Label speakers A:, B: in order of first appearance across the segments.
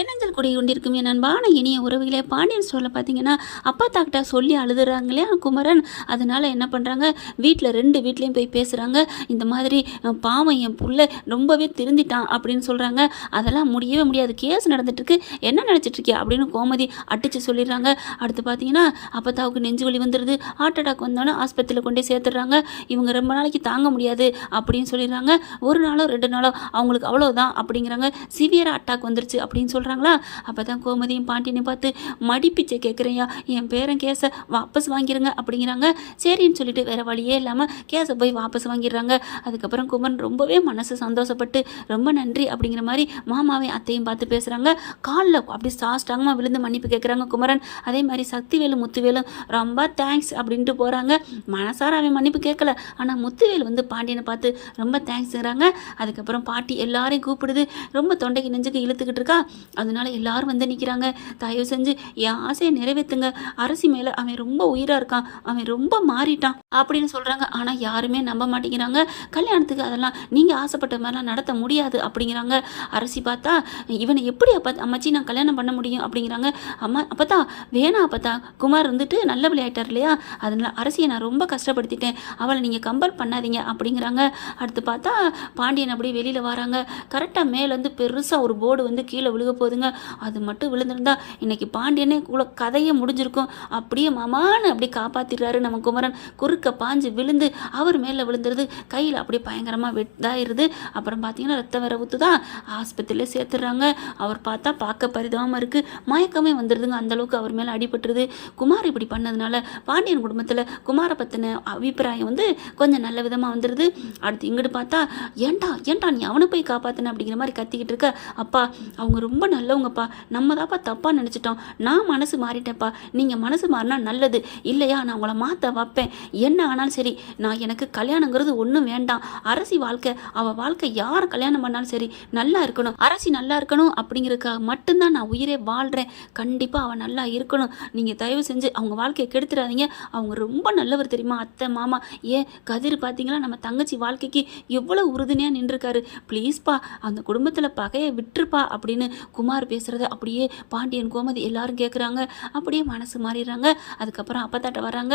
A: என்னஞ்சல் குடி கொண்டிருக்கும் என் அன்பான இனிய உறவுகளே பாண்டியன் சொல்ல பார்த்தீங்கன்னா அப்பா தாக்கிட்ட சொல்லி அழுதுறாங்களே குமரன்? அதனால் என்ன பண்ணுறாங்க வீட்டில் ரெண்டு வீட்லேயும் போய் பேசுகிறாங்க இந்த மாதிரி பாவம் என் புள்ள ரொம்பவே திருந்திட்டான் அப்படின்னு சொல்கிறாங்க அதெல்லாம் முடியவே முடியாது. கேஸ் நடந்துட்டுருக்கு. என்ன நினச்சிட்டு இருக்கியா? அப்படின்னு கோமதி அடித்து சொல்லிடுறாங்க. அடுத்து பார்த்தீங்கன்னா அப்பத்தாவுக்கு நெஞ்சு வலி வந்துடுது ஹார்ட் அட்டாக் வந்தோன்னே ஆஸ்பத்திரியில் கொண்டு சேர்த்துடுறாங்க. இவங்க ரொம்ப நாளைக்கு தாங்க முடியாது அப்படின்னு சொல்லிடுறாங்க. ஒரு நாளோ ரெண்டு நாளோ அவங்களுக்கு அவ்வளோதான் அப்படிங்கிறாங்க. சிவியராக அட்டாக் வந்துருச்சு அப்படின்னு சொல்கிறாங்களா அப்போ தான் கோமதியும் பாண்டியனையும் பார்த்து மடிப்பிச்சை கேட்குறியா என் பேரன் கேஸை வாபஸ் வாங்கிருங்க அப்படிங்கிறாங்க. சரின்னு சொல்லிட்டு வேறு வழியே இல்லாமல் கேஸை போய் வாபஸ் வாங்கிடுறாங்க. அதுக்கப்புறம் குமரன் ரொம்பவே மனசு சந்தோஷப்பட்டு ரொம்ப நன்றி அப்படிங்கிற மாதிரி மாமாவையும் அத்தையும் பார்த்து பேசுகிறாங்க காலில் அப்படி சாஸ்டாங்கமாக விழுந்து மன்னிப்பு கேட்குறாங்க குமரன். அதே மாதிரி சக்திவேலு முத்துவேலும் ரொம்ப தேங்க்ஸ் அப்படின்ட்டு போகிறாங்க மனசார அவன் மன்னிப்பு கேட்கல ஆனால் முத்துவேல் வந்து பாண்டியனை பார்த்து ரொம்ப தேங்க்ஸுங்கிறாங்க அதுக்கப்புறம் பாட்டி எல்லாரையும் கூப்பிடுது. ரொம்ப தொண்டைக்கு நெஞ்சுக்கு இழுத்துக்கிட்டு இருக்கா. அதனால எல்லாரும் வந்து நிற்கிறாங்க தயவு செஞ்சு என் ஆசையை நிறைவேற்றுங்க அரசி மேலே அவன் ரொம்ப உயிராக இருக்கான். அவன் ரொம்ப மாறிட்டான் அப்படின்னு சொல்கிறாங்க ஆனால் யாருமே நம்ப மாட்டேங்கிறாங்க. கல்யாணத்துக்கு அதெல்லாம் நீங்கள் ஆசைப்பட்ட மாதிரிலாம் நடத்த முடியாது அப்படிங்கிறாங்க. அரசி பார்த்தா இவனை எப்படி அப்பா அம்மாச்சி நான் கல்யாணம் பண்ண முடியும் அப்படிங்கிறாங்க. அம்மா அப்பத்தா வேணாம் அப்பத்தா. குமார் வந்துட்டு நல்ல விளையாட்டார் இல்லையா? அதனால அரசியை நான் ரொம்ப கஷ்டப்படுத்திட்டேன். அவளை நீங்கள் கம்பல் பண்ணாதீங்க அப்படிங்கிறாங்க. அடுத்து பார்த்தா பாண்டியன் அப்படியே வெளியில் வராங்க. கரெக்டாக மேலேருந்து பெருசாக ஒரு போர்டு வந்து கீழே விழுக போகுதுங்க அது மட்டும் விழுந்திருந்தா இன்னைக்கு பாண்டியனே கூட கதையே முடிஞ்சிருக்கும். அப்படியே மாமான்னு அப்படி காப்பாத்திடுறாரு நம்ம குமரன். குறுக்க பாஞ்சு விழுந்து அவர் மேலே விழுந்துருது. கையில் அப்படியே பயங்கரமாக வெட்டாயிருது அப்புறம் பார்த்தீங்கன்னா ரத்த வர ஊற்றுதா ஆஸ்பத்திரியில் சேர்த்துடுறாங்க. அவர் பார்த்தா பார்க்க பரிதாபமாக இருக்குது மயக்கமே வந்துடுதுங்க அந்த அளவுக்கு அவர் மேலே அடிபட்டுருது. குமார் இப்படி பண்ணதுனால பாண்டியன் குடும்பத்தில் குமாரை பற்றின அபிப்பிராயம் வந்து கொஞ்சம் நல்ல விதமாக வந்துடுது அடுத்து இங்கிட்டு பார்த்தா ஏன்டா ஏன்டா நீ அவனை போய் காப்பாற்றின அப்படிங்கிற மாதிரி கத்திக்கிட்டு இருக்க. அப்பா அவங்க ரொம்ப நல்லவங்கப்பா. நம்ம தான்ப்பா தப்பாக நினச்சிட்டோம். நான் மனசு மாறிட்டேன்ப்பா. நீங்கள் மனசு மாறினா நல்லது. இல்லையா நான் உங்களை மாற்ற வைப்பேன். என்ன ஆனாலும் சரி நான் எனக்கு கல்யாணங்கிறது ஒன்றும் வேண்டாம். அரசி வாழ்க்கை அவள் வாழ்க்கை யார் கல்யாணம் பண்ணாலும் சரி நல்லா இருக்கணும். அரசி நல்லா இருக்கணும் அப்படிங்கிறதுக்காக மட்டும்தான் நான் உயிரே வாழ்கிறேன் கண்டிப்பாக அவள் நல்லா இருக்கணும். நீங்கள் தயவு செஞ்சு அவங்க வாழ்க்கையை கெடுத்துடாதீங்க. அவங்க ரொம்ப நல்லவர் தெரியுமா அத்தை மாமா? ஏன்? கதிர் பார்த்தீங்களா நம்ம தங்கச்சி வாழ்க்கைக்கு எவ்வளோ உறுதுணையாக நின்றுருக்காரு. ப்ளீஸ்ப்பா அந்த குடும்பத்தில் பகையை விட்டுருப்பா அப்படின்னு குமார் பேசுகிறத அப்படியே பாண்டியன் கோமதி எல்லாரும் கேட்குறாங்க அப்படியே மனசு மாறிடுறாங்க. அதுக்கப்புறம் அப்பத்தாட்ட வராங்க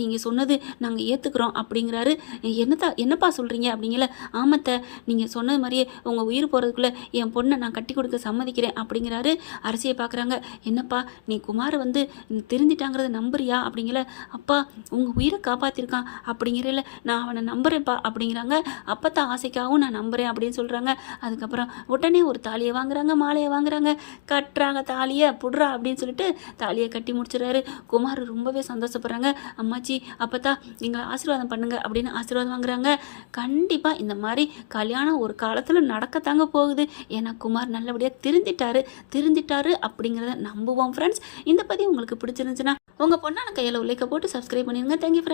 A: நீங்கள் சொன்னது நாங்கள் ஏற்றுக்குறோம் அப்படிங்கிறாரு. என்னத்தா என்னப்பா சொல்கிறீங்க அப்படிங்கல. ஆமத்த நீங்கள் சொன்னது மாதிரியே உங்கள் உயிர் போகிறதுக்குள்ளே என் பொண்ணை நான் கட்டி கொடுக்க சம்மதிக்கிறேன் அப்படிங்கிறாரு. அரசியை பார்க்குறாங்க என்னப்பா நீ குமாரை வந்து திருந்திட்டாங்கிறத நம்புறியா? அப்படிங்கல. அப்பா உங்கள் உயிரை காப்பாற்றிருக்கான் அப்படிங்கிறல. நான் அவனை நம்புறேன்ப்பா அப்படிங்கிறாங்க. அப்பத்தான் ஆசைக்காகவும் நான் நம்புகிறேன் அப்படின்னு சொல்கிறாங்க அதுக்கப்புறம் உடனே ஒரு தாலியை வாங்குறாங்க. மாலையை வாங்குறாங்க. கட்டுறாங்க. தாலியை புடுறா அப்படின்னு சொல்லிட்டு தாலியை கட்டி முடிச்சிடுறாரு. குமார் ரொம்பவே சந்தோஷப்படுறாங்க. அம்மாச்சி அப்பத்தா எங்களை ஆசீர்வாதம் பண்ணுங்க அப்படின்னு ஆசீர்வாதம் வாங்குறாங்க. கண்டிப்பாக இந்த மாதிரி கல்யாணம் ஒரு காலத்தில் நடக்கத்தாங்க போகுது. ஏன்னா குமார் நல்லபடியாக திருந்திட்டாரு. திருந்திட்டாரு அப்படிங்கிறத நம்புவோம் ஃப்ரெண்ட்ஸ் இந்த பதிவு உங்களுக்கு பிடிச்சிருந்துச்சுன்னா உங்கள் பொண்ணான கையில் உழைக்க போட்டு சப்ஸ்கிரைப் பண்ணிடுங்க. Thank you friends